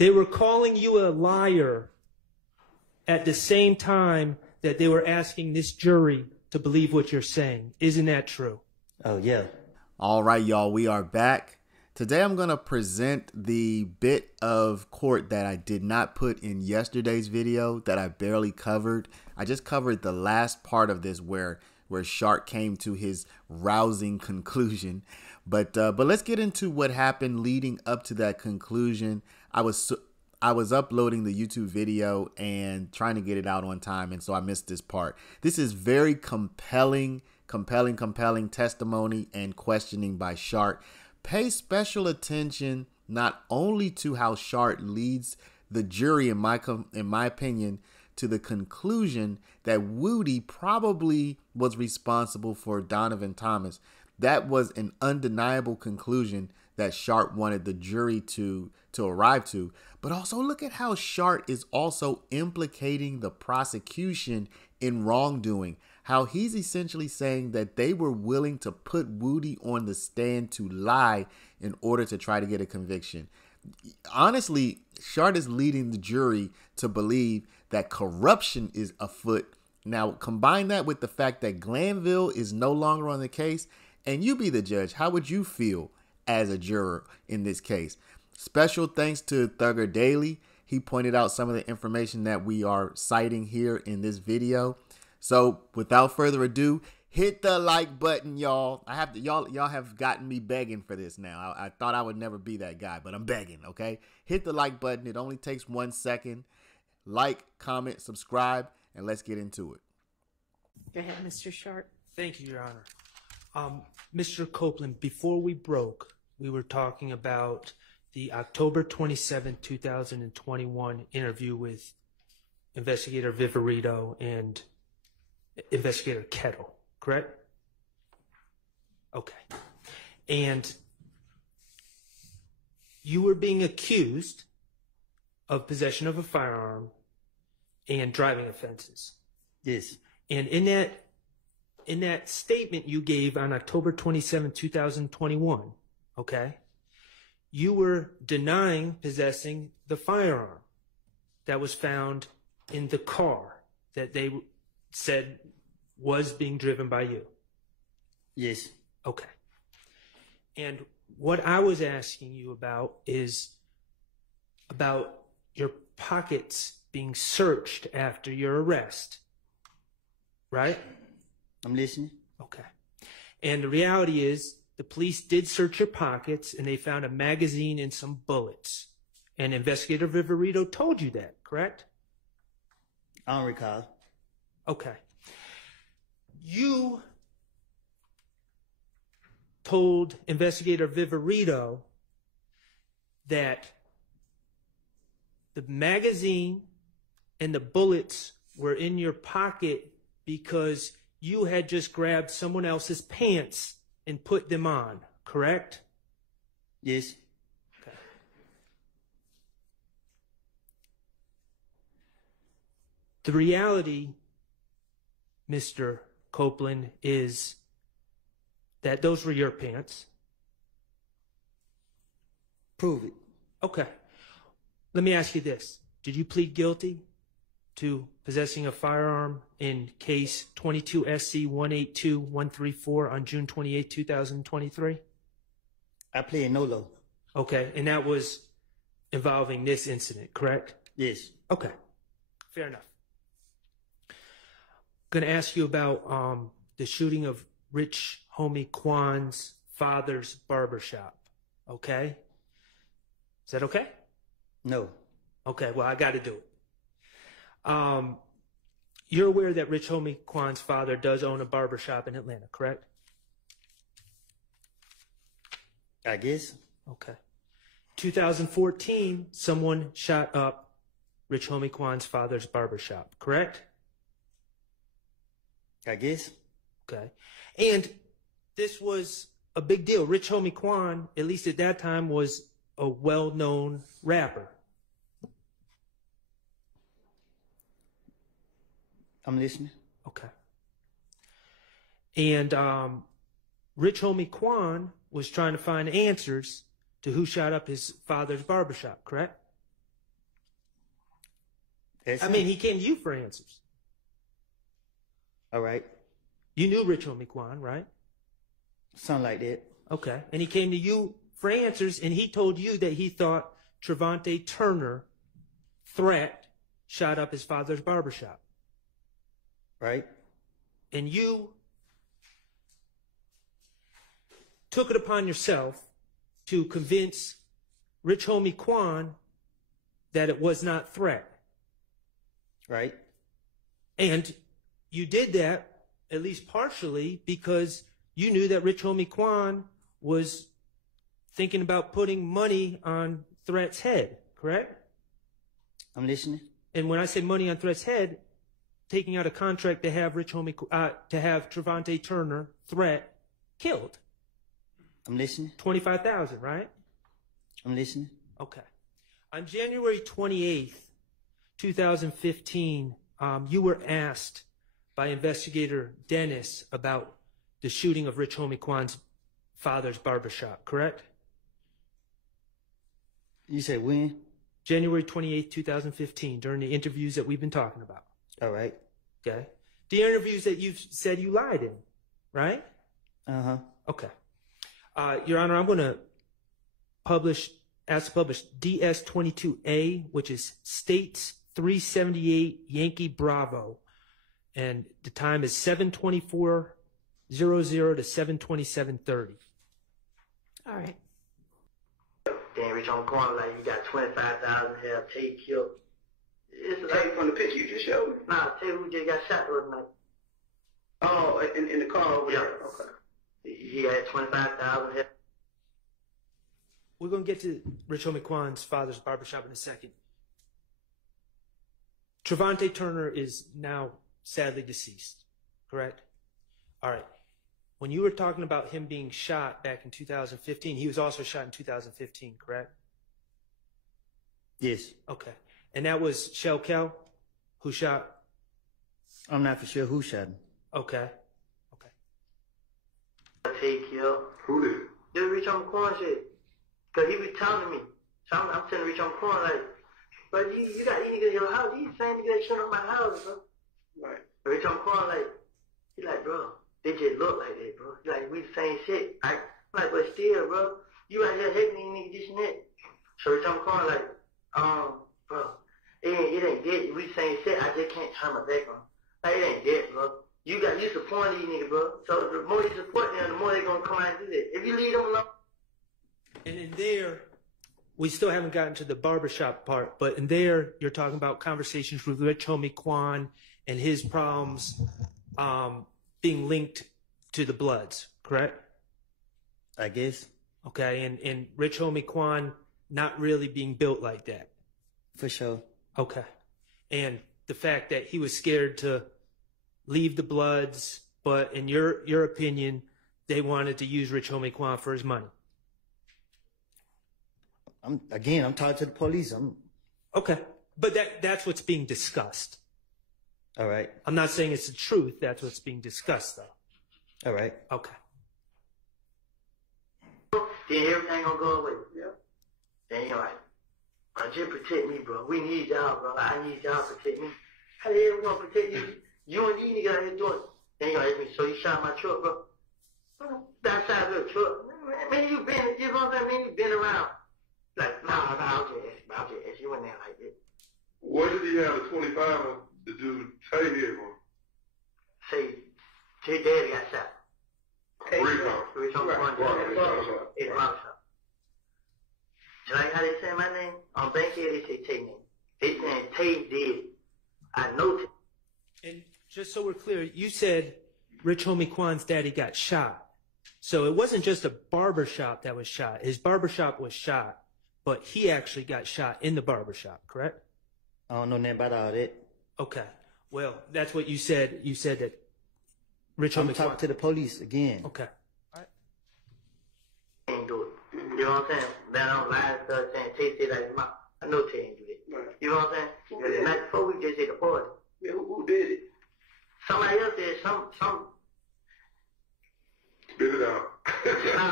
They were calling you a liar at the same time that they were asking this jury to believe what you're saying. Isn't that true? Oh, yeah. All right, y'all, we are back. Today I'm going to present the bit of court that I did not put in yesterday's video that I barely covered. I just covered the last part of this where Shark came to his rousing conclusion. But let's get into what happened leading up to that conclusion. I was uploading the YouTube video and trying to get it out on time, and so I missed this part. This is very compelling testimony and questioning by Shark. Pay special attention not only to how Shark leads the jury, in my opinion, to the conclusion that Woody probably was responsible for Donovan Thomas. That was an undeniable conclusion that Shark wanted the jury to arrive to. But also look at how Shark is also implicating the prosecution in wrongdoing. How he's essentially saying that they were willing to put Woody on the stand to lie in order to try to get a conviction. Honestly, Shark is leading the jury to believe that corruption is afoot. Now, combine that with the fact that Glanville is no longer on the case, and you be the judge. How would you feel as a juror in this case? Special thanks to Thugger Daily. He pointed out some of the information that we are citing here in this video. So without further ado, hit the like button, y'all. Y'all have gotten me begging for this now. I thought I would never be that guy, but I'm begging, okay? Hit the like button. It only takes 1 second. Like, comment, subscribe, and let's get into it. Go ahead, Mr. Sharp. Thank you, Your Honor. Mr. Copeland, before we broke, we were talking about the October 27, 2021 interview with Investigator Viverito and Investigator Kettle, correct? Okay. And you were being accused of possession of a firearm and driving offenses. Yes. And in that statement you gave on October 27, 2021, okay, you were denying possessing the firearm that was found in the car that they said was being driven by you. Yes. Okay. And what I was asking you about is about your pockets being searched after your arrest, right? I'm listening. Okay. And the reality is the police did search your pockets and they found a magazine and some bullets. And Investigator Viverito told you that, correct? I don't recall. Okay. You told Investigator Viverito that the magazine and the bullets were in your pocket because you had just grabbed someone else's pants and put them on, correct? Yes. Okay. The reality, Mr. Copeland, is that those were your pants. Prove it. Okay. Let me ask you this. Did you plead guilty to possessing a firearm in case 22 SC 182134 on June 28, 2023? I played NOLO. Okay. And that was involving this incident, correct? Yes. Okay. Fair enough. Going to ask you about the shooting of Rich Homie Kwan's father's barbershop. Okay? Is that okay? No. Okay, well, I got to do it. You're aware that Rich Homie Kwan's father does own a barbershop in Atlanta, correct? I guess. Okay. 2014, someone shot up Rich Homie Kwan's father's barbershop, correct? I guess. Okay. And this was a big deal. Rich Homie Kwan, at least at that time, was a well-known rapper. I'm listening. Okay. And Rich Homie Kwan was trying to find answers to who shot up his father's barbershop, correct? That's I him. mean, he came to you for answers. All right. You knew Rich Homie Quan, right? Something like that. Okay. And he came to you for answers, and he told you that he thought Trevante Turner threat shot up his father's barbershop. Right. And you took it upon yourself to convince Rich Homie Quan that it was not threat. Right. And you did that, at least partially, because you knew that Rich Homie Quan was thinking about putting money on Threat's head, correct? I'm listening. And when I say money on Threat's head, taking out a contract to have to have Trevante Turner, Threat, killed. I'm listening. $25,000, right? I'm listening. Okay. On January 28th, 2015, you were asked by investigator Dennis about the shooting of Rich Homie Quan's father's barbershop, correct? You said when? January 28th, 2015, during the interviews that we've been talking about. All right. Okay. The interviews that you've said you lied in, right? Uh-huh. Okay. Your Honor, I'm going to ask to publish DS-22A, which is States 378 Yankee Bravo. And the time is 7/24/00 to 7/27/30. All right. Then Rich on the corner like you got 25,000 here, take killed. It's like From the picture you just showed me? nah, tell you who just got shot the other night. Oh, in the car over Yeah. there. Okay. He had 25,000 here. We're going to get to Rich Homie Quan's father's barbershop in a second. Trevante Turner is now sadly deceased, correct? All right. When you were talking about him being shot back in 2015, he was also shot in 2015, correct? Yes. Okay. And that was Shell Kel who shot? I'm not for sure who shot him. Okay. Okay. Take killed. Who did? This Rich on the corner shit. Cause he be telling me. So I'm telling Rich on the corner like, but you got any niggas in your house, you same nigga that shut up my house, bro. Right. Rich on the corner like, he like, bro, they just look like that, bro. He like, we the same shit. I'm like, but still, bro, you out here hating these niggas this and that. So Rich on the corner like, bro, it ain't dead. We the same shit. I just can't turn my back on. Like, it ain't dead, bro. You support these niggas, bro. So the more you support them, the more they gonna come out and do that. If you leave them alone. And in there, we still haven't gotten to the barbershop part, but in there, you're talking about conversations with Rich Homie Quan and his problems being linked to the Bloods, correct? I guess. Okay, and Rich Homie Quan not really being built like that. For sure. Okay. And the fact that he was scared to leave the Bloods, but in your opinion, they wanted to use Rich Homie Quan for his money. I'm talking to the police. Okay. But that's what's being discussed. All right. I'm not saying it's the truth. That's what's being discussed, though. All right. Okay. Then everything gonna go away. Yeah. Then you're like, just protect me, bro. We need y'all, bro. I need y'all to protect me. How the hell we gonna protect you? You and these niggas out here doing it. Then you're like, so you shot my truck, bro. That side of the truck. Man, you been, you know what I'm saying? Man, you been around. Like, nah, I'll just ask you in there like this. What did he have a 25 on the dude say here for? Say, his daddy got shot. Recon. Rich on the front door. It's a barbershop. Just like how they say my name, on Bankhead they say Tay name. They saying Tay did. I know Tay. And just so we're clear, you said Rich Homie Quan's daddy got shot. So it wasn't just a barbershop that was shot. His barbershop was shot, but he actually got shot in the barbershop, correct? I don't know nothing about all that. Okay. Well, that's what you said. You said that Rich I'm Homie talking Quan. to the police again. Okay. All right. Ain't do it. You know what I'm saying? Then I'm lying and stuff saying Tay said like my I know Tay ain't do it. Right. You know what I'm saying? Because the night before we just hit the party. Yeah, who did it? Somebody else did some Spit it out. I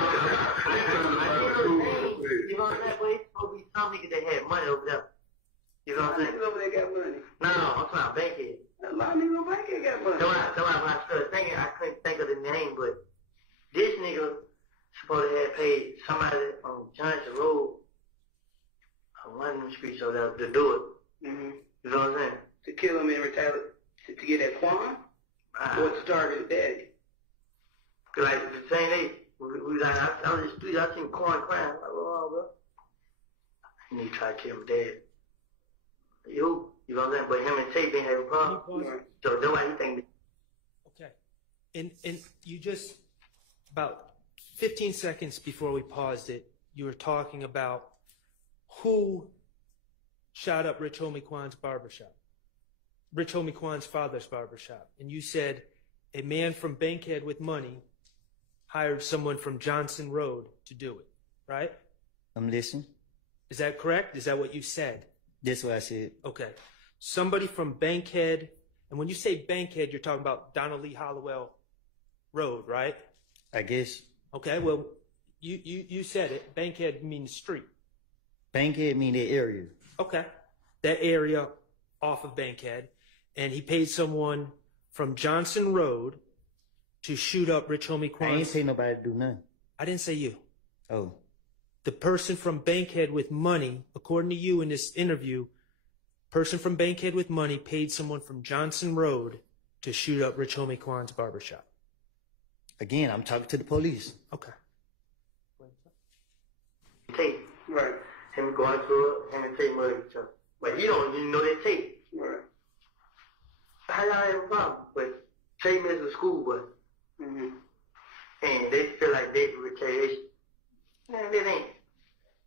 know the name. You know what I'm saying? But it's supposed to be some niggas that had money over there. You know what I'm saying? Niggas over there got money. No, I'm talking about Bankhead. A lot of niggas over there got money. So when I started thinking, I couldn't think of the name, but this nigga supposed to have paid somebody on Johnson Road on one of them streets over there to do it. Mm-hmm. You know what I'm saying? To kill him and retaliate, to get that Quan? Or to target his daddy? Cause like the same day, we like, I was in the street, I seen Quan crying. I'm like, oh, bro. And he tried to kill my dad. You know what I'm saying? But him and Tate didn't have a problem. Right. So that's why he think. Okay. And you just, about 15 seconds before we paused it, you were talking about who shot up Rich Homie Quan's barbershop. Rich Homie Quan's father's barbershop. And you said a man from Bankhead with money hired someone from Johnson Road to do it, right? I'm listening. Is that correct? Is that what you said? That's what I said. Okay. Somebody from Bankhead, and when you say Bankhead, you're talking about Donald Lee Hollowell Road, right? I guess. Okay, well, you said it. Bankhead means street. Bankhead mean that area. Okay. That area off of Bankhead. And he paid someone from Johnson Road to shoot up Rich Homie Quan. I ain't say nobody to do nothing. I didn't say you. Oh. The person from Bankhead with money, according to you in this interview, person from Bankhead with money paid someone from Johnson Road to shoot up Rich Homie Quan's barbershop. Again, I'm talking to the police. Okay. Tate. Right. Him going through it, him and Tate murdered each other. But you don't even know that Tate. Right. How y'all have a problem? But Tate is a schoolboy. Mm-hmm. And they feel like they do retaliation. Man, it ain't.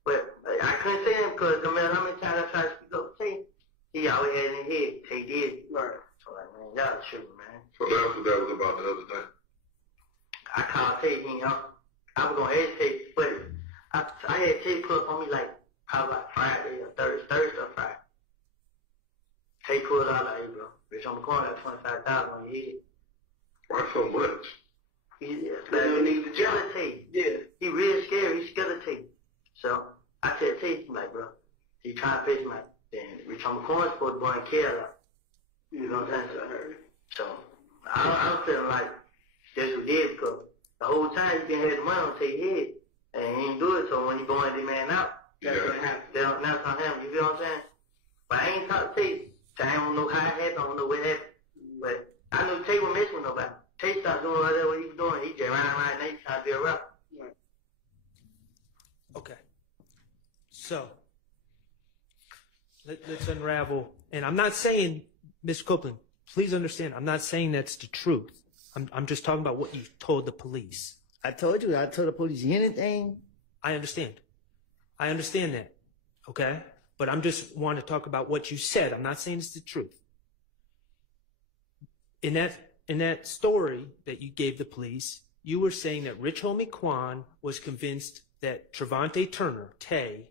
But I couldn't say him because no matter how many times I tried to speak up to Tate, he always had in his head, Tate did. Right. So like, man, y'all tripping, man. So that's what that was about the other day. I called Tate, he ain't up. I was gonna ask Tate, but I had Tate pull up on me like probably like Friday or Thursday or Friday. Tate pulled out like, hey bro, Rich on the corner got 25,000 on your head. Why so much? He don't need the scared of Tate. Yeah. He real scared, he's scared of Tate. So I said Tate, I'm like, bro, he trying to face my then Rich on the corner supposed to go and care about. You know what I'm saying? So I was feeling like that's what he did because the whole time he been had the money on Tate's head and he ain't do it. So when he going the man out, that's what happened. That's on him. You feel what I'm saying? But I ain't talked to Tate. So I don't know how it happened. I don't know what happened. But I knew Tate was messing with nobody. Tate stopped doing whatever he was doing. He just ran around and he trying to be a rapper. Okay. So, let's unravel. And I'm not saying, Mr. Copeland, please understand, I'm not saying that's the truth. I'm just talking about what you told the police. I told you, I told the police anything. I understand. I understand that. Okay? But I'm just wanting to talk about what you said. I'm not saying it's the truth. In that story that you gave the police, you were saying that Rich Homie Quan was convinced that Trevante Turner, Tay,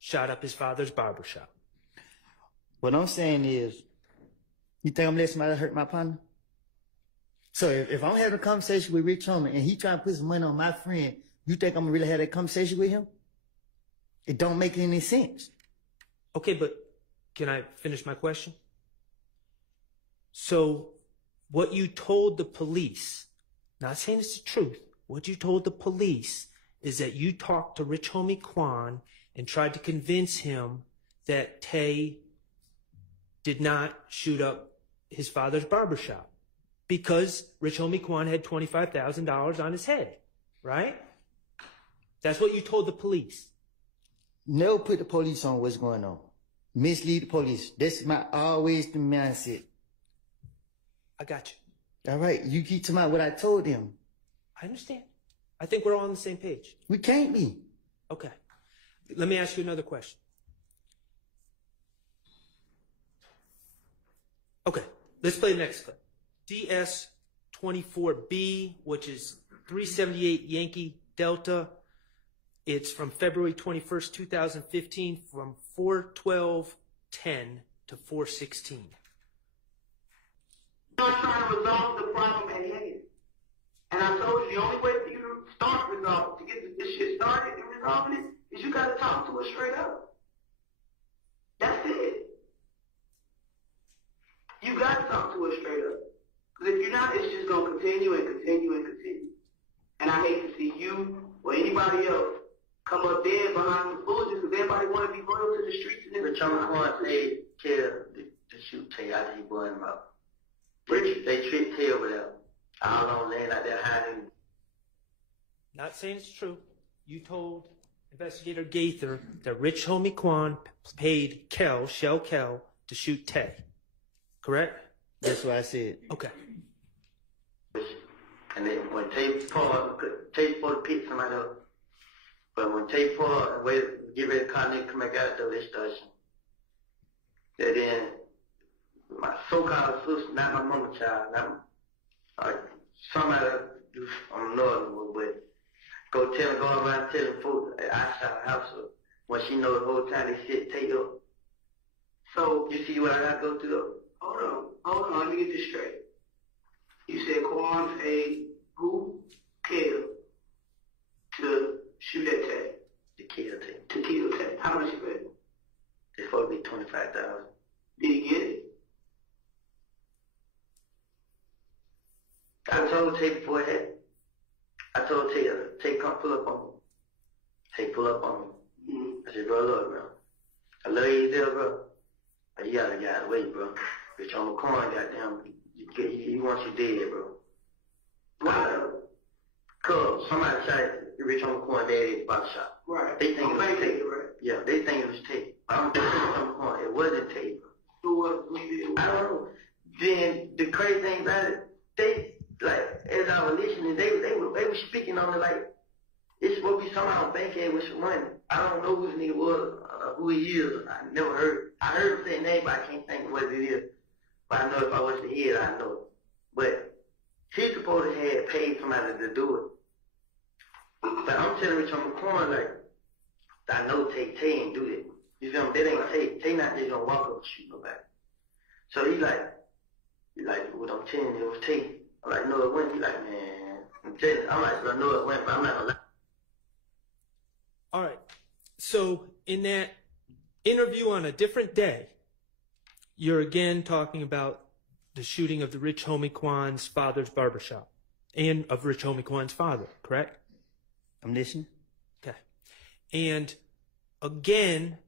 shot up his father's barbershop. What I'm saying is, you think I'm letting somebody hurt my partner? So if I'm having a conversation with Rich Homie and he trying to put some money on my friend, you think I'm gonna really have that conversation with him? It don't make any sense. Okay, but can I finish my question? So what you told the police, not saying it's the truth, what you told the police is that you talked to Rich Homie Quan and tried to convince him that Tay did not shoot up his father's barbershop because Rich Homie Quan had $25,000 on his head, right? That's what you told the police. Never put the police on what's going on. Mislead the police. That's always the mindset. I got you. All right, you keep talking about what I told them. I understand. I think we're all on the same page. We can't be. Okay. Let me ask you another question. Okay, let's play the next clip. DS24B, which is 378 Yankee Delta. It's from February 21st, 2015, from 4/12/10 to 4/16. I'm trying to resolve the problem at hand. And I told you the only way for you to start resolving, to get this shit started and resolving it, is you gotta talk to us straight up. That's it. continue and continue and continue. And I hate to see you or anybody else come up dead behind the bullets because everybody want to be loyal to the streets. And Rich Homie Quan paid Kill to shoot Tay after he bought him up. They tricked Tay over there. All on land out there hiding. Not saying it's true. You told Investigator Gaither that Rich Homie Quan paid Shell Kel, to shoot Tay. Correct? That's what I said. Okay. And then when Tay supposed to pick somebody up. But when Tay Paul get ready to call nigga come back out there, they start shooting. And then my so-called sister, not my mama child, not somebody I don't know, but go around telling folks I shot her house up when she know the whole time they shit Tay up. So you see what I gotta go through? Hold on, let me get this straight. You said Quan paid who? Kill to shoot at Tay. To kill Tay. To kill Tay. How much you paid? They supposed to be $25,000. Did he get it? I told Tay before that. I told Tay come pull up on me. Tay pull up on me. Mm-hmm. I said, bro, look, bro. I love you there, bro. But you gotta wait, bro. Rich Homie Quan, goddamn, you want you dead, bro. Why? Cause somebody shot Rich Homie Quan dead at the barber shop. Right. They think it was Tay. Right? Yeah, they think it was Tay. I don't think it was Rich Homie Quan. It wasn't Tay, bro. Who was it? I don't know. Then the crazy thing about it, they, like, as I was listening, they were speaking on it like, it's supposed to be somehow Bankhead with some money. I don't know who this nigga was, who he is. I never heard. I heard him say name, but I can't think of what it is. But I know if I was to hear it, I know it. But he's supposed to have paid somebody to do it. But I'm telling Rich Homie Quan, like, I know Tay ain't do that. You feel me? That ain't Tay. Tay not just gonna walk up and shoot nobody. So he's like, what I'm telling you, it was Tay. I'm like, no, it wasn't. He's like, man, I'm like, bro, no, it wasn't, but I'm not gonna lie. All right. So in that interview on a different day, you're again talking about the shooting of the Rich Homie Quan's father's barbershop and of Rich Homie Quan's father, correct? I'm listening. Okay. And again,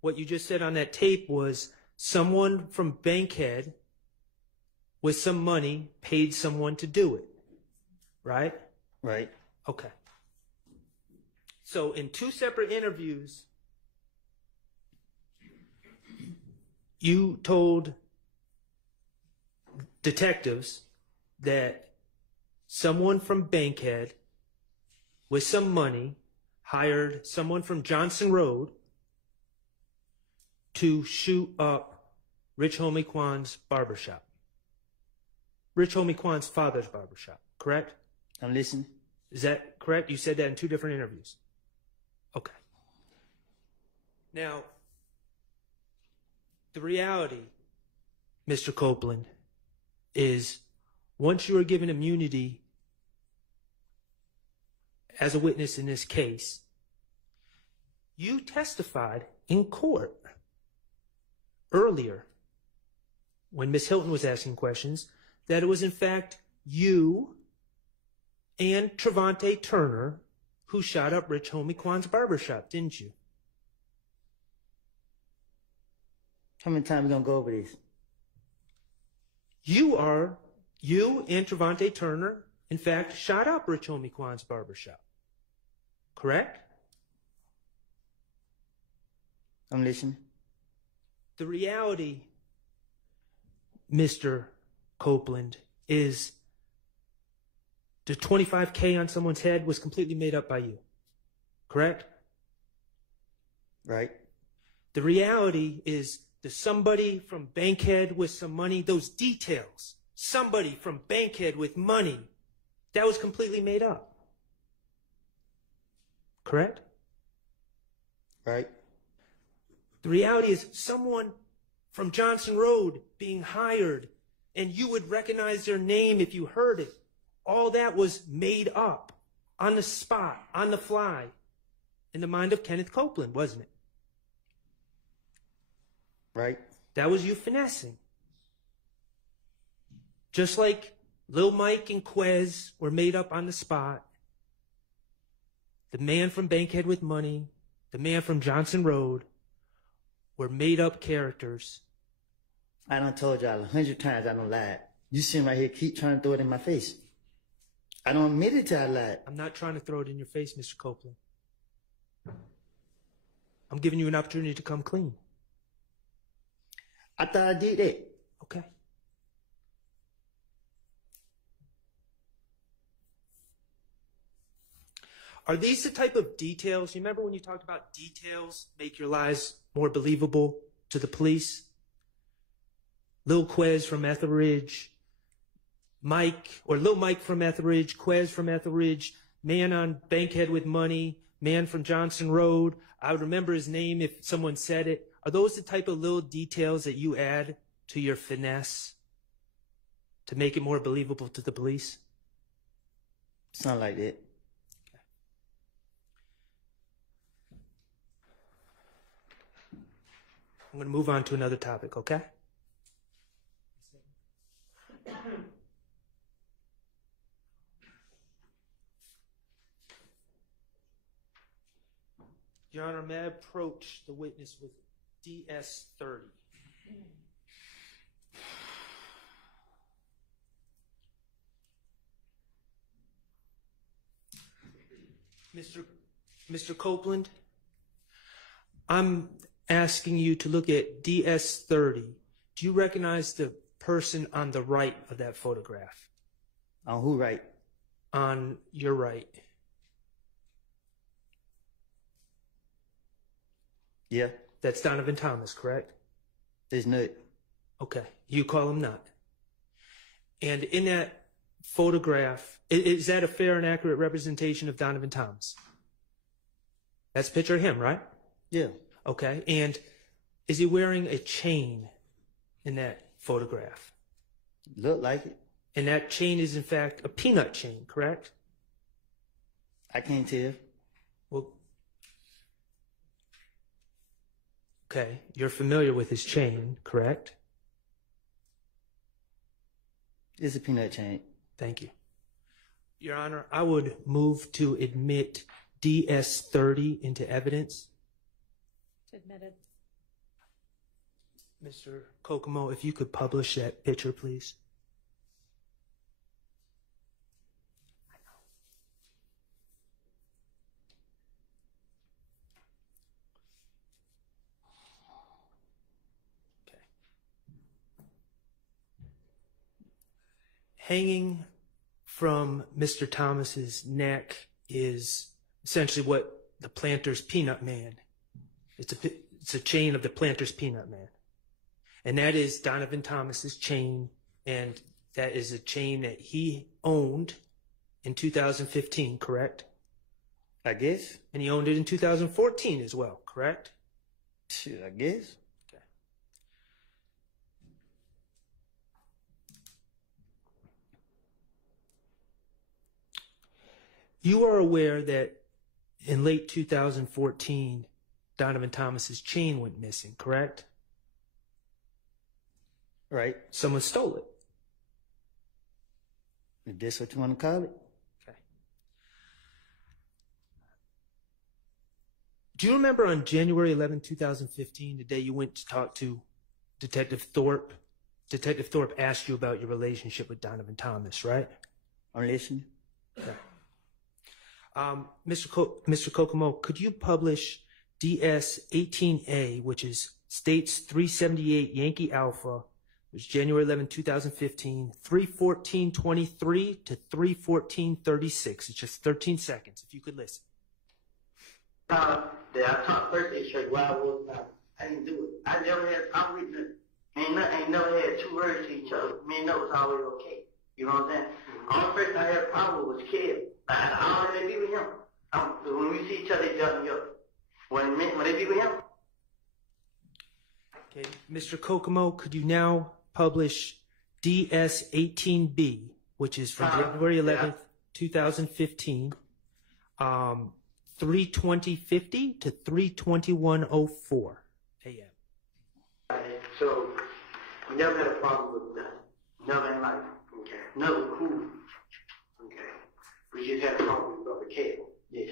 what you just said on that tape was someone from Bankhead with some money paid someone to do it, right? Right. Okay. So in two separate interviews, you told detectives that someone from Bankhead with some money hired someone from Johnson Road to shoot up Rich Homie Quan's barbershop. Rich Homie Quan's father's barbershop, correct? I'm listening. Is that correct? You said that in two different interviews. Okay. Now, the reality, Mr. Copeland, is once you are given immunity as a witness in this case, you testified in court earlier when Ms. Hilton was asking questions that it was in fact you and Trevante Turner who shot up Rich Homie Quan's barbershop, didn't you? How many times we gonna go over this? You and Trevante Turner, in fact, shot up Rich Homie Quan's barbershop. Correct? I'm listening. The reality, Mr. Copeland, is the $25K on someone's head was completely made up by you. Correct? Right. The reality is that somebody from Bankhead with some money, those details, somebody from Bankhead with money, that was completely made up. Correct? Right. The reality is someone from Johnson Road being hired, and you would recognize their name if you heard it. All that was made up on the spot, on the fly, in the mind of Kenneth Copeland, wasn't it? Right. That was you finessing. Just like Lil Mike and Quez were made up on the spot. The man from Bankhead with Money, the man from Johnson Road were made up characters. I done told y'all 100 times I don't lie. You sit right here, keep trying to throw it in my face. I don't admit it till I lied. I'm not trying to throw it in your face, Mr. Copeland. I'm giving you an opportunity to come clean. I thought I did that. Okay. Are these the type of details? You remember when you talked about details make your lies more believable to the police? Lil Quez from Etheridge, Lil Mike from Etheridge, Quez from Etheridge, man on Bankhead with Money, man from Johnson Road. I would remember his name if someone said it. Are those the type of little details that you add to your finesse to make it more believable to the police? Something like that. I'm going to move on to another topic, okay? Your Honor, may I approach the witness with DS-30? Mr. Copeland, I'm asking you to look at DS-30. Do you recognize the person on the right of that photograph? On who right? On your right. Yeah. That's Donovan Thomas, correct? There's not. Okay. You call him not. And in that photograph, is that a fair and accurate representation of Donovan Thomas? That's a picture of him, right? Yeah. Okay. And is he wearing a chain in that photograph? Look like it. And that chain is, in fact, a peanut chain, correct? I can't tell. Well, okay. You're familiar with his chain, correct? It's a peanut chain. Thank you. Your Honor, I would move to admit DS-30 into evidence. Admitted. Mr. Kokomo, if you could publish that picture, please. Okay. Hanging from Mr. Thomas's neck is essentially what the Planter's Peanut Man. It's a chain of the Planter's Peanut Man. And that is Donovan Thomas's chain, and that is a chain that he owned in 2015, correct? I guess. And he owned it in 2014 as well, correct? Shit, I guess. Okay. You are aware that in late 2014, Donovan Thomas's chain went missing, correct? Right. Someone stole it. If that's what you want to call it. Okay. Do you remember on January 11, 2015, the day you went to talk to Detective Thorpe? Detective Thorpe asked you about your relationship with Donovan Thomas, right? I'm listening. Okay. Mr. Kokomo, could you publish DS-18A, which is States 378 Yankee Alpha, which is January 11, 2015, 3:14:23 to 3:14:36. It's just 13 seconds, if you could listen. That I talked birthday straight while I was about. I didn't do it. I never had a problem with it. Ain't never had two words to each other. Me and that was always okay. You know what I'm saying? Only person I had a problem with was Kev. I already be with him. When we see each other, they jump me up. When they be with him. Okay, Mr. Kokomo, could you now publish DS-18B, which is from January 11th, 2015, 3:20:50 to 3:21:04 a.m. So, we never had a problem with that. Never in life. Okay. Never cool. Okay. We just had a problem with Brother Kale. Yes.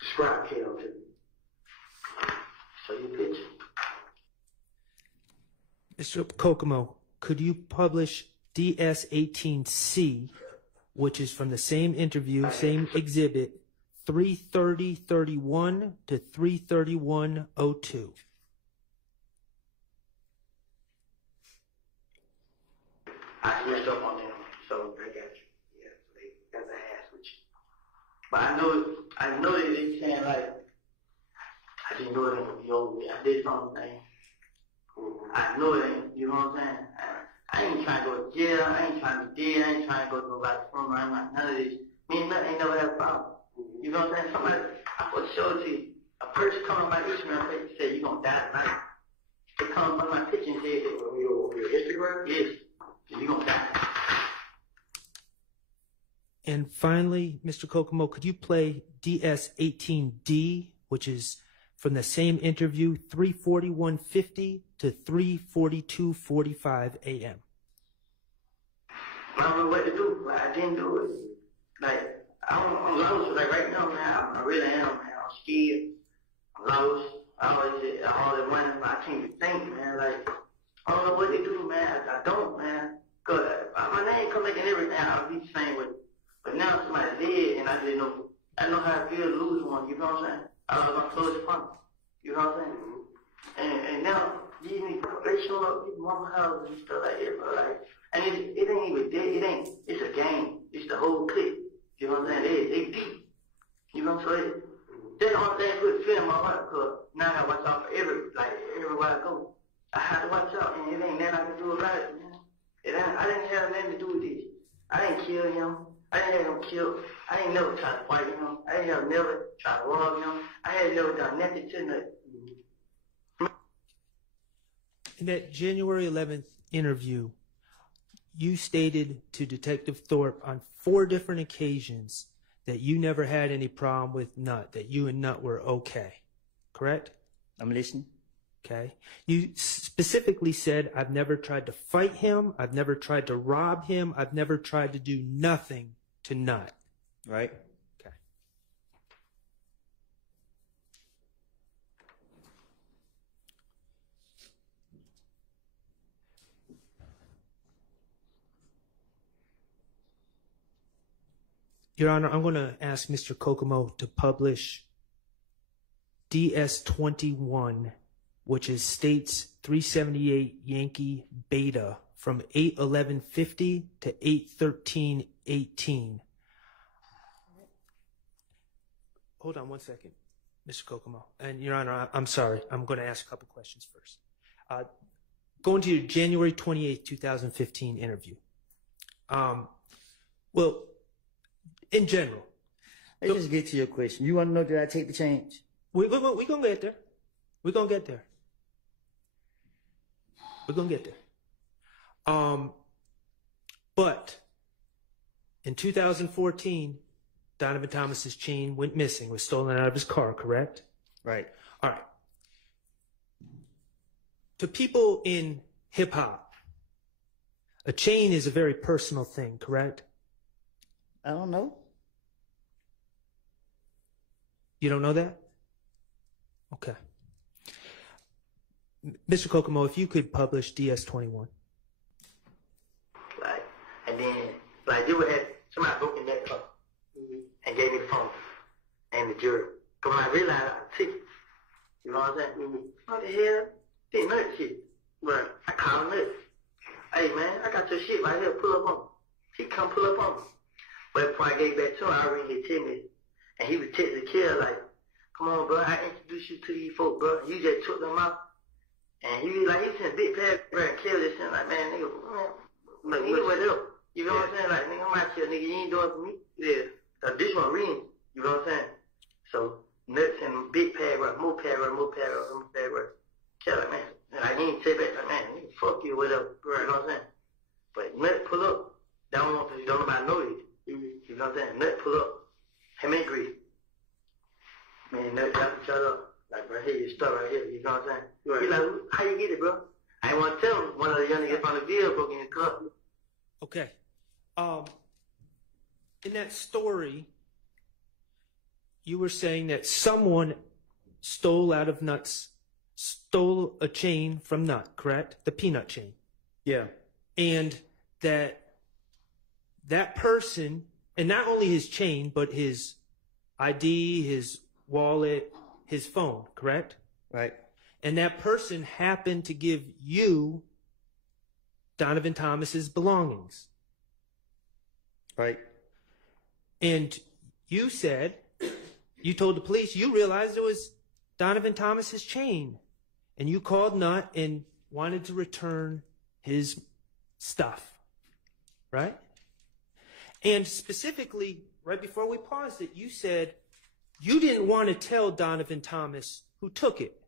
Describe Kale to me. Show you a picture. Mr. Kokomo, could you publish DS18C, which is from the same interview, same exhibit, 330.31 to 331.02? I switched up on them, so I got you. Yeah, so they got the ass with you. But I know that they saying like, I didn't know it ain't gonna be over with. I did something. I know it ain't, you know what I'm saying? I ain't trying to go to jail, I ain't trying to be dead, I ain't trying to go to nobody's funeral, I'm not none of this. Me and nothing ain't never had a problem. You know what I'm saying? Somebody, I put show it to you. A person come on my Instagram page and say, you gonna die tonight. They come on my picture and say, on your Instagram? Yes. You gonna die. And finally, Mr. Kokomo, could you play DS18D, which is from the same interview, 3:41:50 to 3:42:45 a.m.? I don't know what to do. Like, I didn't do it. Like, I'm lost. Like, right now, man, I really am, man. I'm scared. I'm lost. I always say, all the money, I can't even think, man. Like, I don't know what to do, man. I don't, man. Cause my name come back and everything, I'll be the same with it. But now somebody's dead, and I just know, I know how it feels to lose one, you know what I'm saying? I lost my closest friend, you know what I'm saying? And now, these niggas, they show up people's mama houses and stuff like that, bro. Like, and it ain't even dead, it's a game. It's the whole clip, you know what I'm saying? They deep, you know what I'm saying? That's the only thing that put fear in my heart, cause now I gotta watch out for everywhere I go. I have to watch out, and it ain't nothing I can do about it, man. I didn't have nothing to do with this. I didn't kill him. I didn't have him killed. I ain't never tried to fight him. I ain't never tried to rob him. I ain't never done nothing to nothing. In that January 11th interview, you stated to Detective Thorpe on 4 different occasions that you never had any problem with Nut, that you and Nut were okay, correct? I'm listening. Okay. You specifically said, I've never tried to fight him. I've never tried to rob him. I've never tried to do nothing to Nut. Right. Okay. Your Honor, I'm going to ask Mr. Kokomo to publish DS21, which is States 378 Yankee Beta from 8/11/50 to 8/13/18. Hold on one second, Mr. Kokomo. And Your Honor, I'm sorry. I'm going to ask a couple questions first. Going to your January 28th, 2015 interview. Well, in general. Let's just get to your question. You want to know, did I take the change? We're going to get there. We're going to get there. We're going to get there. But in 2014, Donovan Thomas's chain went missing, was stolen out of his car, correct? Right. All right. To people in hip hop, a chain is a very personal thing, correct? I don't know. You don't know that? Okay. Mr. Kokomo, if you could publish DS21. Like, and then, like, you would have somebody broke in that car and gave me the phone and the jury. Because when I realized I was ticket, you know what I'm saying? What the hell? Didn't know that shit. But I called him up. Hey, man, I got your shit right here. Pull up on me. He come pull up on me. But before I gave back to him, I already hit him. And he was texting the kid like, come on, bro, I introduced you to these folks, bro. You just took them out. And he was like, he sent a big paragraph and killed this shit. Like, man, nigga, like, nigga, what up? You know what I'm saying? Like, nigga, I'm out here, nigga, you ain't doing it for me. Yeah. So this one reading, you know what I'm saying? So, nuts and big paragraph, more paragraph, more paragraph, more paragraph. Tell like, man, like, he ain't say back, like, man, nigga, fuck you, whatever. You know what I'm saying? But nut pull up. Don't want to, don't nobody know it. You know what I'm saying? Nut pull up. Him and Grease. Man, nut got each other up. Like, bro, here, your stuff right here. You know what I'm saying? Right. He like, how you get it, bro? I ain't want to tell him one of the young niggas on the video broke in his car. Okay. In that story, you were saying that someone stole a chain from Nut, correct? The peanut chain. Yeah. And that person, and not only his chain, but his ID, his wallet, his phone, correct? Right. And that person happened to give you Donovan Thomas's belongings. Right. And you said, you told the police, you realized it was Donovan Thomas's chain. And you called Nut and wanted to return his stuff. Right? And specifically, right before we paused it, you said you didn't want to tell Donovan Thomas who took it.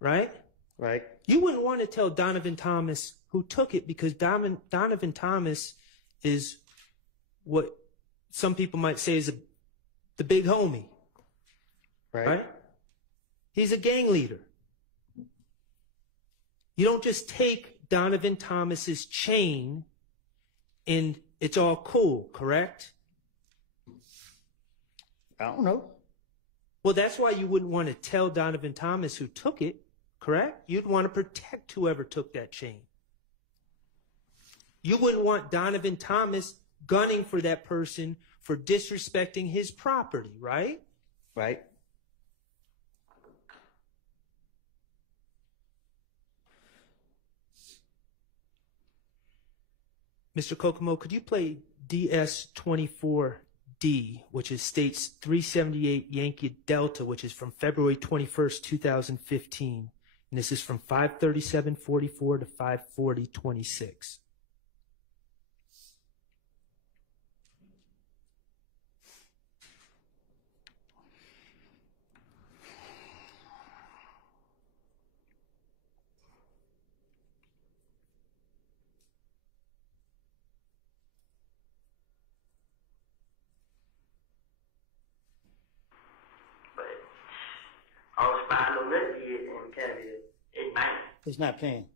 Right? Right. You wouldn't want to tell Donovan Thomas who took it because Donovan Thomas is what some people might say is the big homie. Right? He's a gang leader. You don't just take Donovan Thomas's chain and it's all cool, correct? I don't know. Well, that's why you wouldn't want to tell Donovan Thomas who took it, correct? You'd want to protect whoever took that chain. You wouldn't want Donovan Thomas gunning for that person for disrespecting his property, right? Right. Mr. Kokomo, could you play DS24D, which is states 378 Yankee Delta, which is from February 21st, 2015. And this is from 5:37:44 to 5:40:26. I was spying on that kid in Canada at night. It's not playing.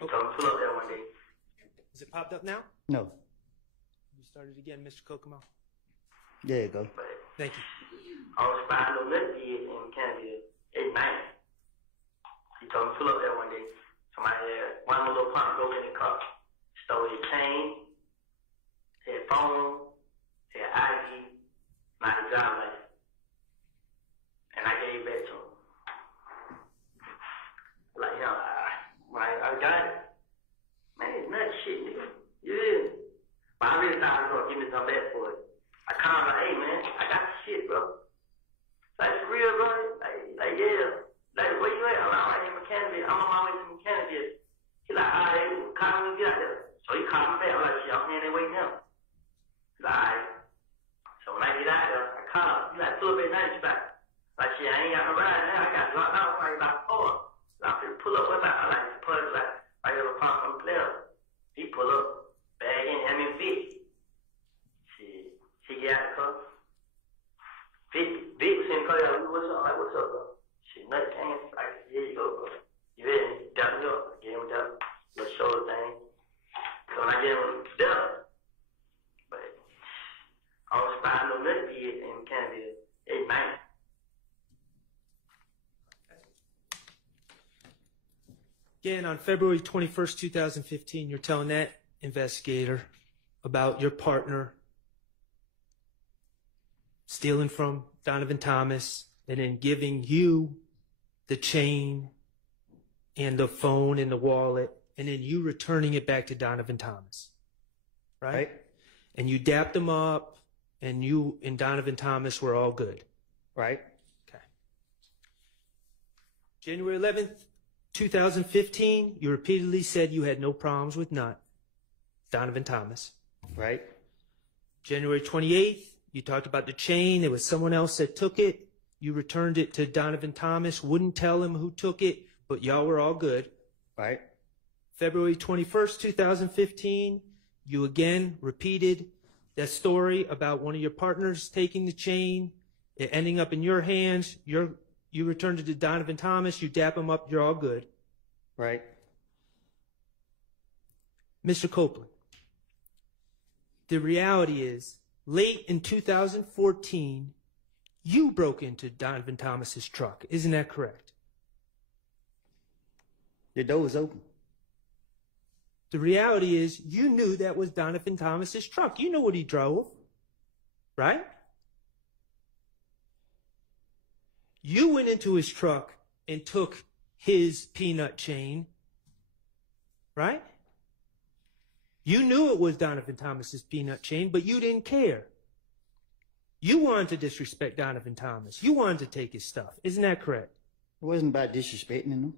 So I'm pull up there one day. Is it popped up now? No. You started again, Mr. Kokomo. There you go. Thank you. I was spying on that kid in Canada at night. He told me to pull up there one day. Somebody had one of my little partners broke in the car. Stole his chain, his phone, his ID, not his driver's license. And I gave it back to him. Like, you know, I got it. Man, it's nut shit, nigga. Yeah. But I really thought he was going to give me some back for it. I called him like, hey, man, I got the shit, bro. Like, for real, bro? Like, yeah. Like, where you at? I'm like, I'm right here in Mechanic. I'm on my way to Mechanic. He like, all right, call me when you get out there. So he called me back. I'm like, shit, I'm here, they waiting now. He's like, all right. So when I get out there, I call him. He's like, pull up at night, back. Like, shit, I ain't got no ride now. I got dropped out like about 4. So I said, pull up. What about? I like to pull up like, I got a pump from the player. He pull up, bag in, him and 50. She get out the car. Vic was in the car. What's up? I'm like, what's up, bro? She nut came. Like, here you go, bro. You ready? Dap me up. I gave him that little shoulder thing. So when I gave him that, but I was spying on that kid in Canada at night. Again, on February 21st, 2015, you're telling that investigator about your partner stealing from Donovan Thomas and then giving you the chain and the phone and the wallet and then you returning it back to Donovan Thomas. Right? And you dapped him up and you and Donovan Thomas were all good. Right. Okay. January 11th, 2015, you repeatedly said you had no problems with Donovan Thomas. Right. January 28th, you talked about the chain. There was someone else that took it. You returned it to Donovan Thomas, wouldn't tell him who took it, but y'all were all good. Right. February 21st, 2015, you again repeated that story about one of your partners taking the chain, it ending up in your hands. You returned it to Donovan Thomas. You dap him up. You're all good. Right. Mr. Copeland, the reality is, late in 2014, you broke into Donovan Thomas's truck. Isn't that correct? The door was open. The reality is, you knew that was Donovan Thomas's truck. You know what he drove, right? You went into his truck and took his peanut chain, right? You knew it was Donovan Thomas's peanut chain, but you didn't care. You wanted to disrespect Donovan Thomas. You wanted to take his stuff. Isn't that correct? It wasn't about disrespecting him.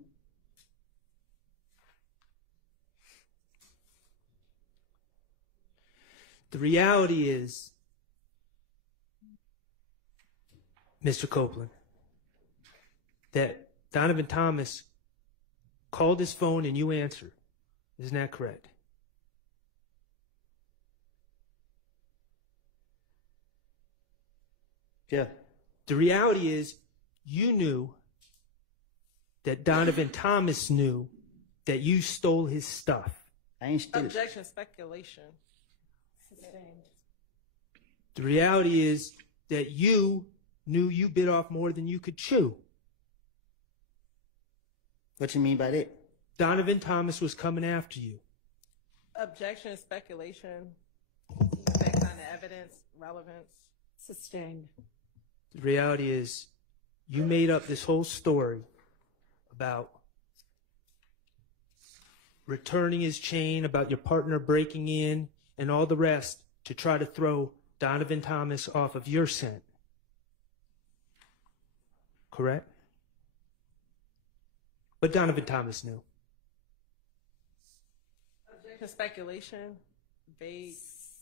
The reality is, Mr. Copeland, that Donovan Thomas called his phone and you answered. Isn't that correct? Yeah. The reality is, you knew that Donovan Thomas knew that you stole his stuff. I ain't still. Objection, speculation. Sustained. The reality is that you knew you bit off more than you could chew. What you mean by that? Donovan Thomas was coming after you. Objection, speculation. That kind of evidence, relevance. Sustained. The reality is, you made up this whole story about returning his chain, about your partner breaking in, and all the rest to try to throw Donovan Thomas off of your scent. Correct? But Donovan Thomas knew. Objection, speculation. Vague.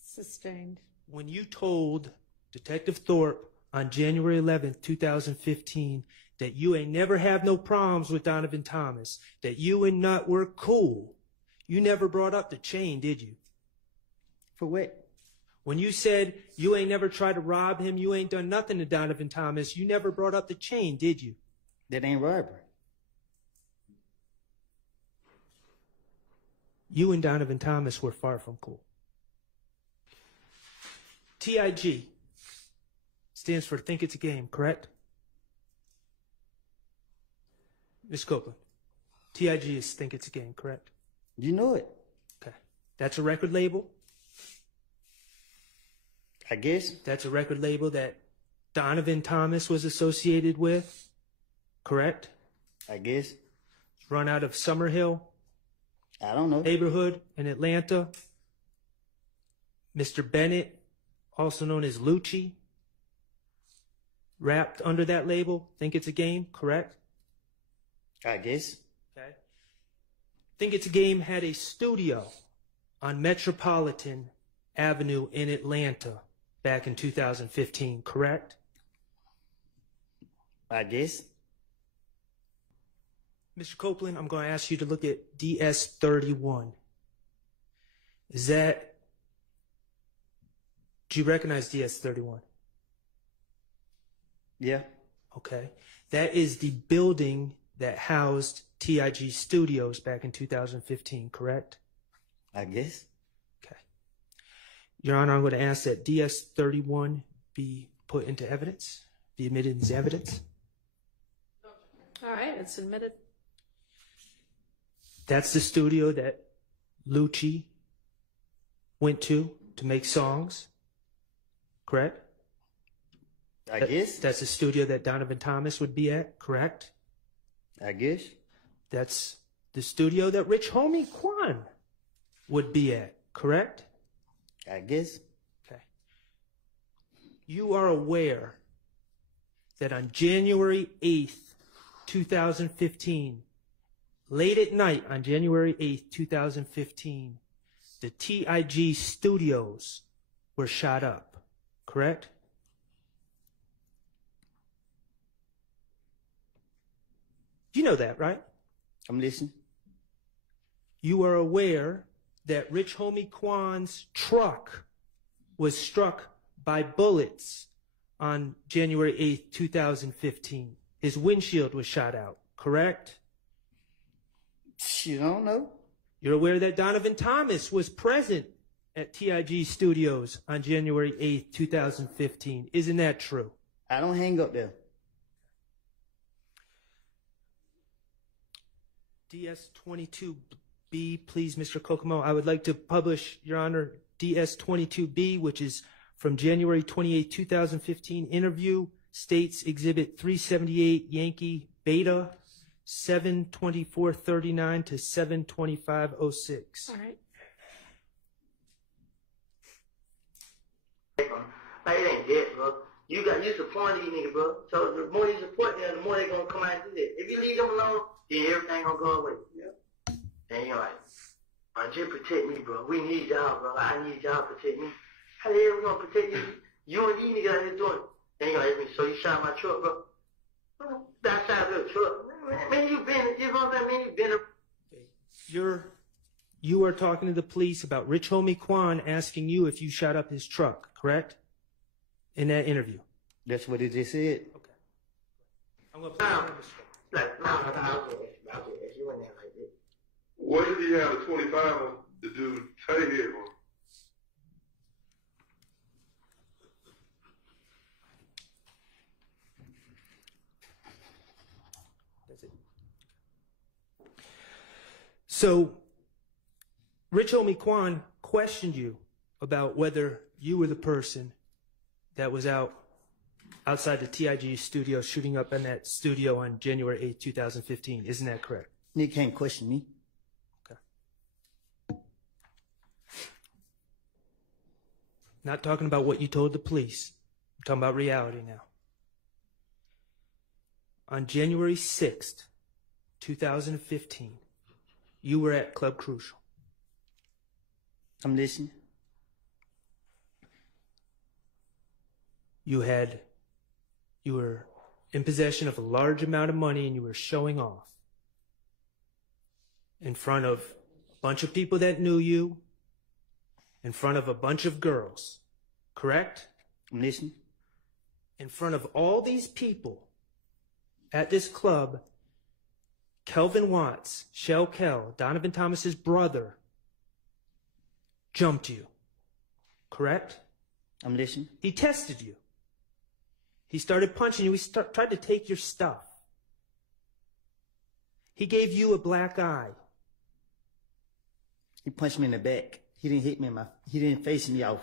Sustained. When you told Detective Thorpe on January 11th, 2015, that you ain't never have no problems with Donovan Thomas, that you and Nut were cool, you never brought up the chain, did you? For what? When you said you ain't never tried to rob him, you ain't done nothing to Donovan Thomas, you never brought up the chain, did you? That ain't robbery. You and Donovan Thomas were far from cool. TIG stands for Think It's a Game, correct? Ms. Copeland, TIG is Think It's a Game, correct? You know it. Okay. That's a record label? I guess. That's a record label that Donovan Thomas was associated with, correct? I guess. Run out of Summerhill I don't know. neighborhood in Atlanta. Mr. Bennett, also known as Lucci, wrapped under that label. Think It's a Game, correct? I guess. Okay. Think It's a Game had a studio on Metropolitan Avenue in Atlanta back in 2015, correct? I guess. Mr. Copeland, I'm going to ask you to look at DS31. Is that... Do you recognize DS31? Yeah. Okay. That is the building that housed TIG Studios back in 2015, correct? I guess. Okay. Your Honor, I'm going to ask that DS31 be put into evidence, be admitted as evidence. All right, it's admitted. That's the studio that Lucci went to make songs, correct? I guess. That's the studio that Donovan Thomas would be at, correct? I guess. That's the studio that Rich Homie Quan would be at, correct? I guess. Okay. You are aware that on January 8th, 2015, late at night on January 8th, 2015, the TIG studios were shot up, correct? You know that, right? I'm listening. You are aware that Rich Homie Quan's truck was struck by bullets on January 8th, 2015. His windshield was shot out, correct? You don't know. You're aware that Donovan Thomas was present at TIG Studios on January 8th, 2015. Isn't that true? I don't hang up there. DS22B, please, Mr. Kokomo. I would like to publish, Your Honor, DS22B, which is from January 28, 2015 interview, states Exhibit 378 Yankee Beta 72439 to 72506. All right. Like, it ain't dead, bro. You support these niggas, bro. So the more you support them, the more they gonna come out and do that. If you leave them alone, then everything gonna go away. Yeah. And you're like, bro, just protect me, bro. We need y'all, bro. I need y'all to protect me. How the hell we gonna protect you? You and these niggas out here doing it. And you're like, so you shot my truck, bro. That side of the truck. Man, you been, you know what I'm saying? Man, you been You are talking to the police about Rich Homie Quan asking you if you shot up his truck, correct? In that interview. That's what it just said. Okay. I'm gonna play it. like, no, if you in there like this. What did he have a 25 on the dude Tay hit on? That's it. So, Rich Homie Quan questioned you about whether you were the person that was outside the TIG studio shooting up in that studio on January 8th, 2015. Isn't that correct? You can't question me. Okay. Not talking about what you told the police. I'm talking about reality now. On January 6th, 2015, you were at Club Crucial. I'm listening. You were in possession of a large amount of money and you were showing off in front of a bunch of people that knew you, in front of a bunch of girls, correct? I'm listening. In front of all these people at this club, Kelvin Watts, Shell Kell, Donovan Thomas's brother, jumped you, correct? I'm listening. He tested you. He started punching you. He tried to take your stuff. He gave you a black eye. He punched me in the back. He didn't hit me he didn't face me off.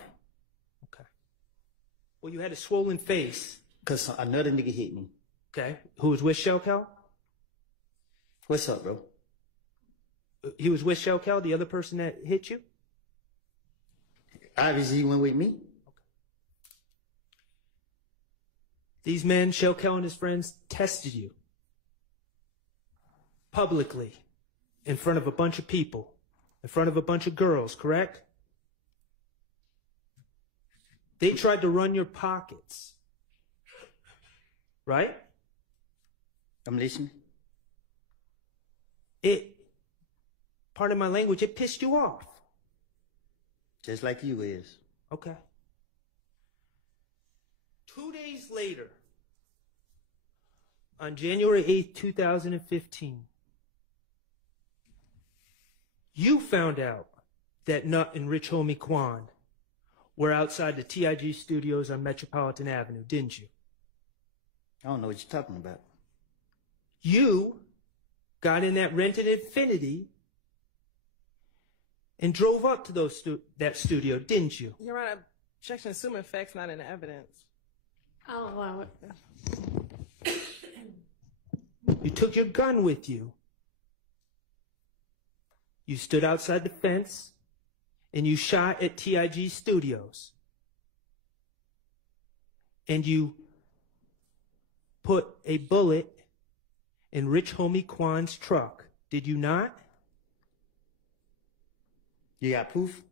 Okay. Well, you had a swollen face. Because another nigga hit me. Okay. Who was with Shell Kell? What's up, bro? He was with Shell Kell, the other person that hit you? Obviously, he went with me. These men, Shell Kell and his friends, tested you publicly in front of a bunch of people, in front of a bunch of girls, correct? They tried to run your pockets, right? I'm listening. Pardon my language, it pissed you off. Just like you is. Okay. 2 days later, on January 8th, 2015, you found out that Nut and Rich Homie Quan were outside the TIG studios on Metropolitan Avenue, didn't you? I don't know what you're talking about. You got in that rented Infiniti and drove up to that studio, didn't you? Your Honor, objection assuming facts not in the evidence. I'll allow it. You took your gun with you. You stood outside the fence and you shot at TIG Studios. And you put a bullet in Rich Homie Quan's truck. Did you not? You got proof?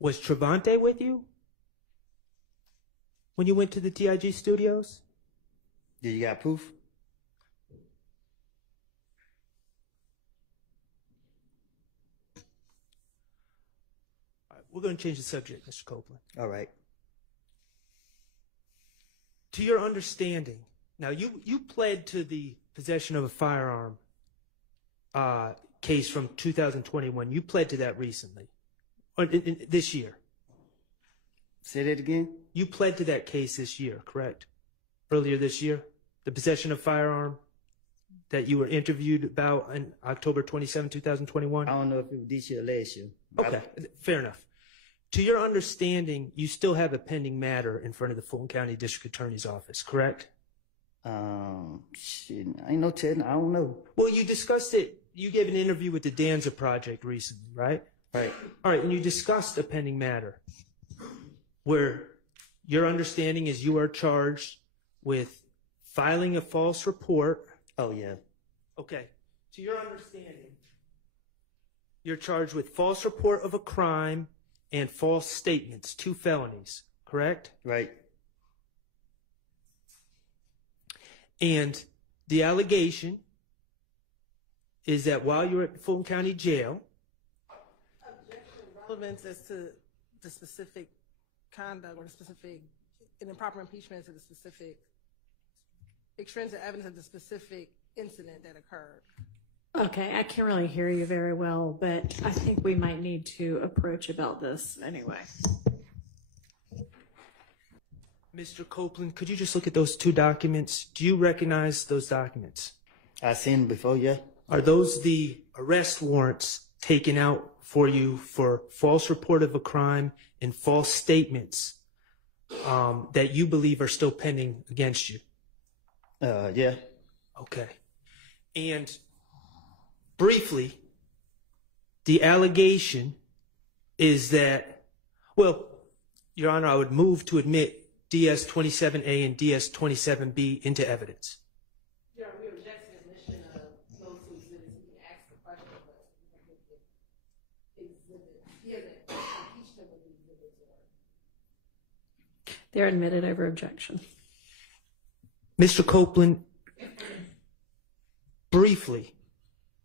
Was Trevante with you when you went to the TIG studios? Did you got proof? we're going to change the subject, Mr. Copeland. All right. To your understanding, now you pled to the possession of a firearm case from 2021. You pled to that recently, or this year. Say that again? You pled to that case this year, correct? Earlier this year? The possession of firearm that you were interviewed about on October 27, 2021? I don't know if it was this year or last year. Okay, fair enough. To your understanding, you still have a pending matter in front of the Fulton County District Attorney's Office, correct? Shit, I ain't no telling. I don't know. Well, you discussed it. You gave an interview with the Danza Project recently, right? Right. All right, and you discussed a pending matter where your understanding is you are charged with filing a false report. Oh, yeah. Okay. To your understanding, you're charged with false report of a crime and false statements, 2 felonies, correct? Right. And the allegation is that while you were at the Fulton County Jail, Relevance as to the specific conduct or the specific, an improper impeachment to the specific extrinsic evidence of the specific incident that occurred. Okay, I can't really hear you very well, but I think we might need to approach about this anyway. Mr. Copeland, could you just look at those 2 documents? Do you recognize those documents? I seen them before, yeah. Are those the arrest warrants taken out for you for false report of a crime and false statements that you believe are still pending against you? Yeah. Okay. And briefly, the allegation is that, well, Your Honor, I would move to admit DS-27A and DS-27B into evidence. Yeah, we reject the admission of those 2 exhibits. You can ask the question, but he hasn't impeached them with the exhibits. They're admitted over objection. Mr. Copeland, briefly,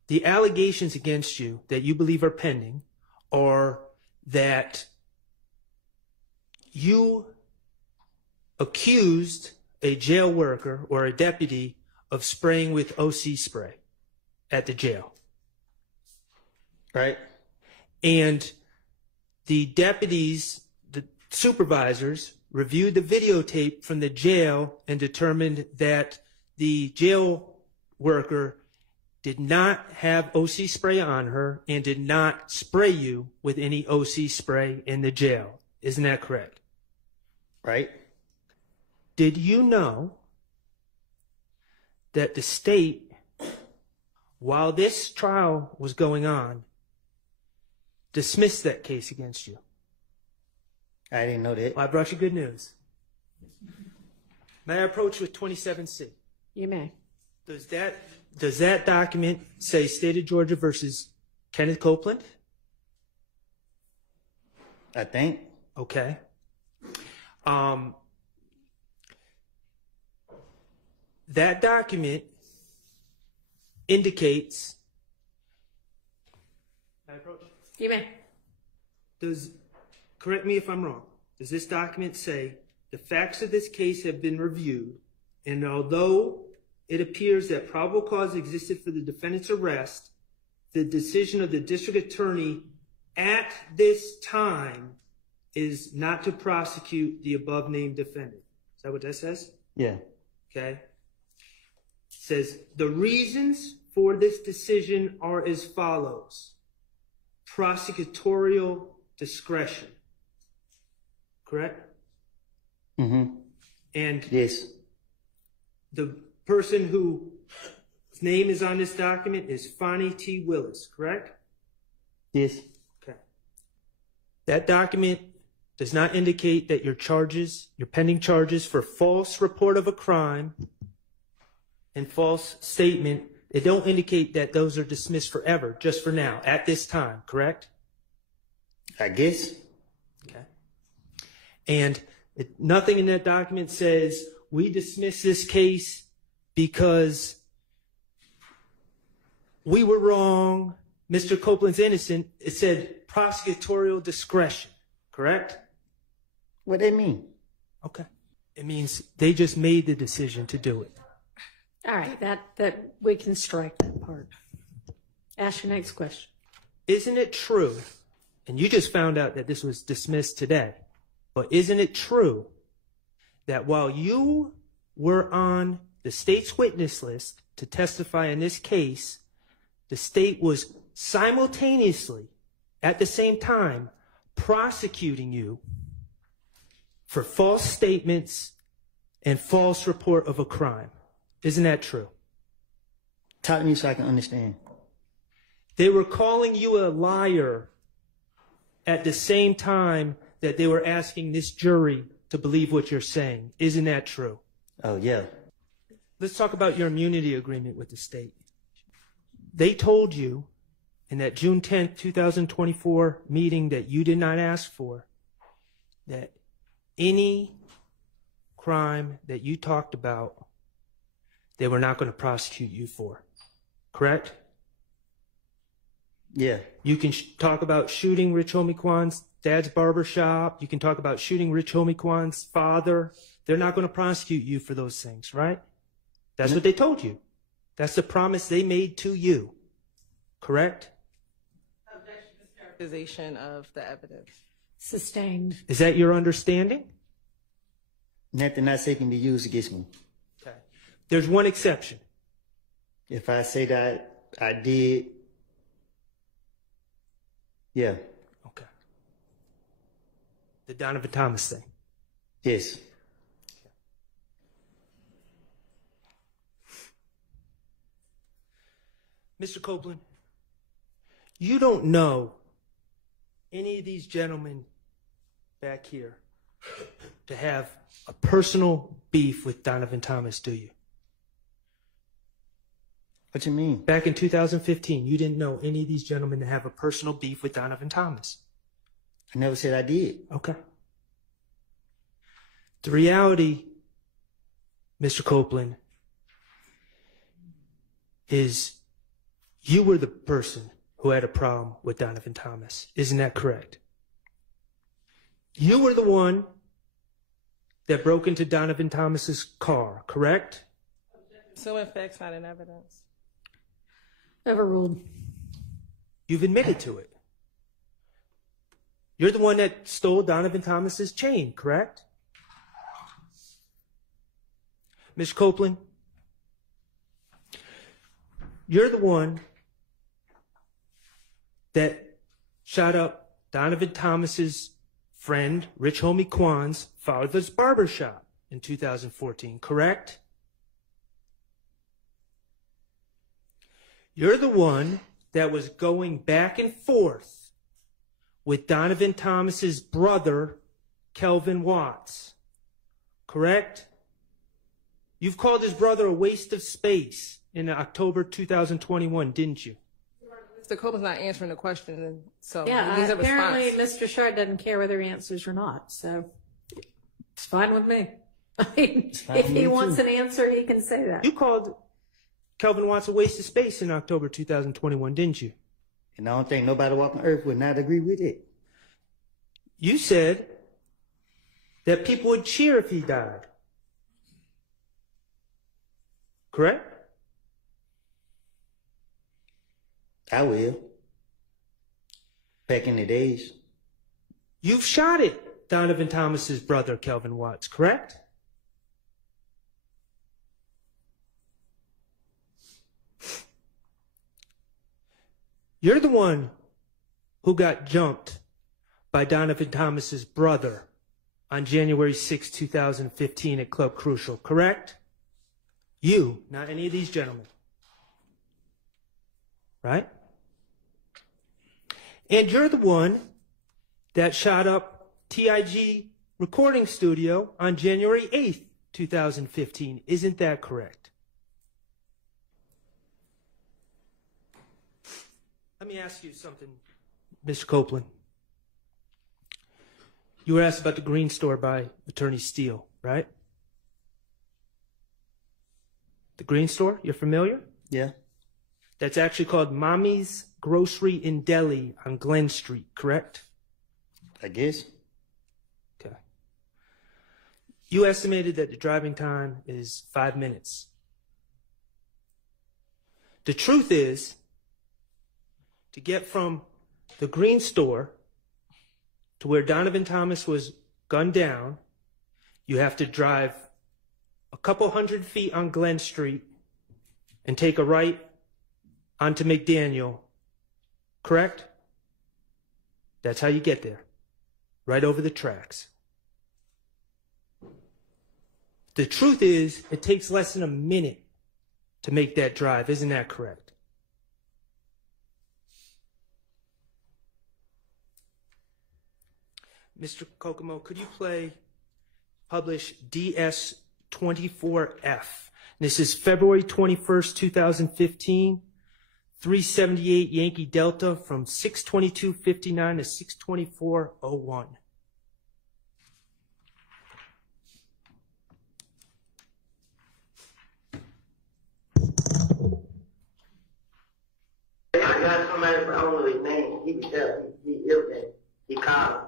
the allegations against you that you believe are pending are that you accused a jail worker or a deputy of spraying with OC spray at the jail. Right. And the deputies, the supervisors, reviewed the videotape from the jail and determined that the jail worker did not have OC spray on her and did not spray you with any OC spray in the jail. Isn't that correct? Right. Did you know that the state, while this trial was going on, dismissed that case against you? I didn't know that. Well, I brought you good news. May I approach with 27C? You may. Does that document say State of Georgia versus Kenneth Copeland? I think. Okay. That document indicates. May I approach? You may. Correct me if I'm wrong. Does this document say the facts of this case have been reviewed, and although it appears that probable cause existed for the defendant's arrest, the decision of the district attorney at this time is not to prosecute the above named defendant? Is that what that says? Yeah. Okay. It says the reasons for this decision are as follows: prosecutorial discretion. Correct? Mm-hmm. And yes, the person whose name is on this document is Fonnie T. Willis, correct? Yes. Okay. That document does not indicate that your pending charges for false report of a crime and false statement, they don't indicate that those are dismissed forever, just for now, at this time, correct? I guess. Okay. And nothing in that document says we dismiss this case because we were wrong, Mr. Copeland's innocent. It said prosecutorial discretion. correct? What they mean? Okay. It means they just made the decision to do it. All right, that we can strike that part. Ask your next question. Isn't it true, and you just found out that this was dismissed today, but isn't it true that while you were on the state's witness list to testify in this case, the state was simultaneously, at the same time, prosecuting you for false statements and false report of a crime? Isn't that true? Talk to me so I can understand. They were calling you a liar at the same time that they were asking this jury to believe what you're saying. Isn't that true? Oh, yeah. Let's talk about your immunity agreement with the state. They told you in that June 10th, 2024 meeting that you did not ask for, that any crime that you talked about, they were not going to prosecute you for. Correct? Yeah. You can talk about shooting Rich Homie Kwan's dad's barbershop. You can talk about shooting Rich Homie Kwan's father. They're not going to prosecute you for those things, right? That's what they told you. That's the promise they made to you. Correct? Characterization of the evidence. Sustained. Is that your understanding? Nothing I say can be used against me. Okay. There's one exception. If I say that I did, yeah. Okay. The Donovan Thomas thing. Yes. Mr. Copeland, you don't know any of these gentlemen back here to have a personal beef with Donovan Thomas, do you? What you mean? Back in 2015, you didn't know any of these gentlemen to have a personal beef with Donovan Thomas. I never said I did. Okay. The reality, Mr. Copeland, is you were the person who had a problem with Donovan Thomas. Isn't that correct? You were the one that broke into Donovan Thomas's car, correct? So in facts, not in evidence. Overruled. You've admitted to it. You're the one that stole Donovan Thomas's chain, correct? Mr. Copeland, you're the one that shot up Donovan Thomas's friend, Rich Homie Kwan's father's barbershop in 2014, correct? You're the one that was going back and forth with Donovan Thomas's brother, Kelvin Watts, correct? You've called his brother a waste of space in October 2021, didn't you? Mr. Copeland's not answering the question, and so Yeah, he needs a apparently response. Mr. Shard doesn't care whether he answers or not, so it's fine with me. I mean, if he wants an answer, he can say that. You called Kelvin Watts a waste of space in October 2021, didn't you? And I don't think nobody walking earth would not agree with it. You said that people would cheer if he died. Correct? I will. Back in the days. You've shot it, Donovan Thomas's brother, Kelvin Watts, correct? You're the one who got jumped by Donovan Thomas's brother on January 6, 2015 at Club Crucial, correct? You, not any of these gentlemen. Right? And you're the one that shot up TIG Recording Studio on January 8th, 2015. Isn't that correct? Let me ask you something, Mr. Copeland. You were asked about the green store by Attorney Steele, right? The green store, you're familiar? Yeah. That's actually called Mommy's Grocery in Delhi on Glen Street, correct? I guess. You estimated that the driving time is 5 minutes. The truth is, to get from the Green Store to where Donovan Thomas was gunned down, you have to drive a couple 100 feet on Glen Street and take a right onto McDaniel, correct? That's how you get there, right over the tracks. The truth is, it takes less than a minute to make that drive. Isn't that correct? Mr. Kokomo, could you publish DS24F? This is February 21st, 2015, 378 Yankee Delta from 6/22/59 to 6/24/01. I got somebody, but I don't know his name. He can tell. He ill that. He called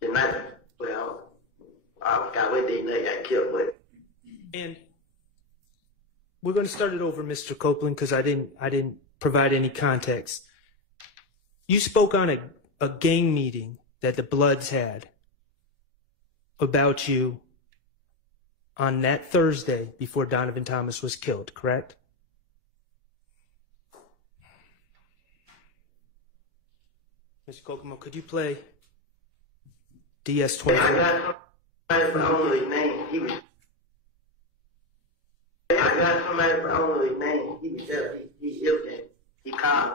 the night. Well, I forgot what day they got killed, but. And we're going to start it over, Mr. Copeland, because I didn't provide any context. You spoke on a gang meeting that the Bloods had about you on that Thursday before Donovan Thomas was killed, correct? Mr. Kokomo, could you play DS24? I got somebody, but I don't know his name. I got somebody, but I don't know his name. He can tell. He ill that. He called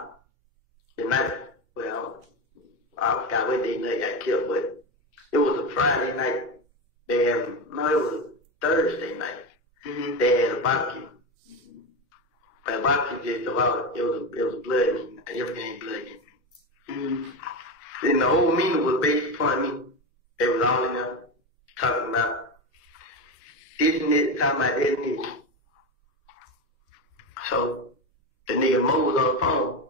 the night. Well, I forgot what day they got killed, but it was a Friday night. It was a Thursday night. Mm-hmm. They had a barbecue. But a barbecue just about, it was a blood meeting. Everything ain't blood meeting. Mm-hmm. And the whole meeting was based upon me. They was all in there talking about this and this, talking about this and this. So the nigga Mo was on the phone.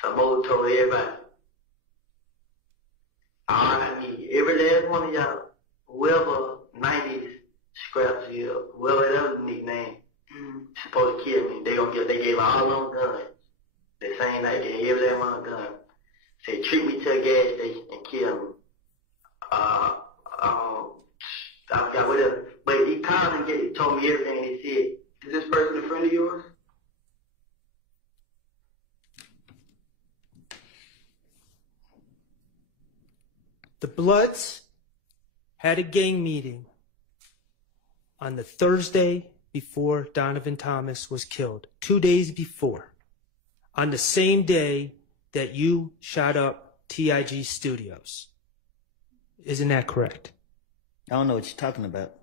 So Mo told everybody, I need every last one of y'all, whoever 90s scraps here, whoever that other nickname, supposed to kill me. They gave all them guns. The same night, they gave every last one a gun. Said, treat me to a gas station and kill me. I forgot what else. But he called and told me everything, and he said, is this person a friend of yours? The Bloods had a gang meeting on the Thursday before Donovan Thomas was killed, 2 days before, on the same day that you shot up TIG Studios. Isn't that correct? I don't know what you're talking about.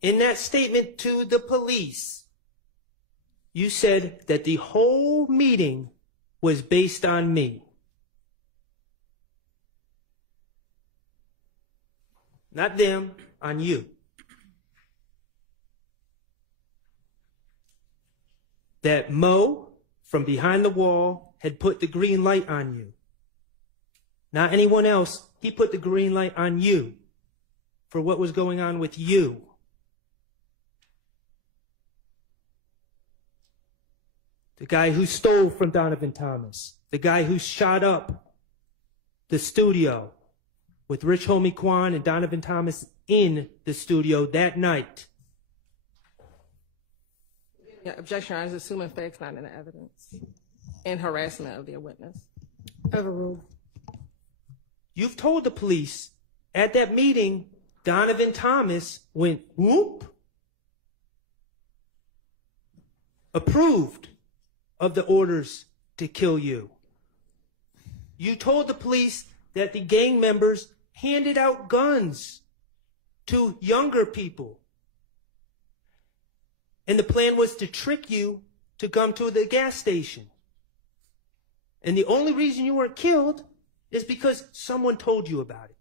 In that statement to the police, you said that the whole meeting was based on me. Not them, on you. That Mo, from behind the wall, had put the green light on you. Not anyone else. He put the green light on you for what was going on with you. The guy who stole from Donovan Thomas. The guy who shot up the studio with Rich Homie Quan and Donovan Thomas in the studio that night. Yeah, objection, I was assuming facts not in the evidence and harassment of their witness. Overruled. You've told the police at that meeting, Donovan Thomas went whoop, approved of the orders to kill you. You told the police that the gang members handed out guns to younger people. And the plan was to trick you to come to the gas station. And the only reason you weren't killed is because someone told you about it.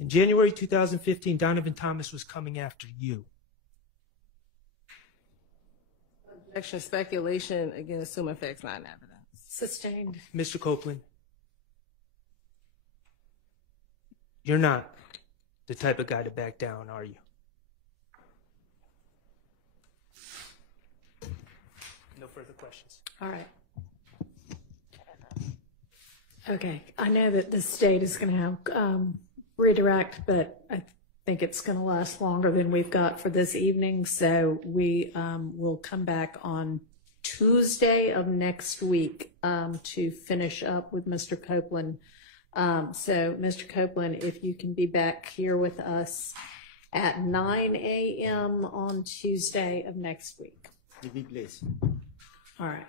In January 2015, Donovan Thomas was coming after you. Objection, speculation, again, assuming facts not in evidence. Sustained. Mr. Copeland, You're not the type of guy to back down, are you? No further questions. All right. Okay, I know that the state is going to have redirect, but I think it's going to last longer than we've got for this evening. So we will come back on Tuesday of next week to finish up with Mr. Copeland. So Mr. Copeland, if you can be back here with us at 9 a.m. on Tuesday of next week. You be blessed. All right.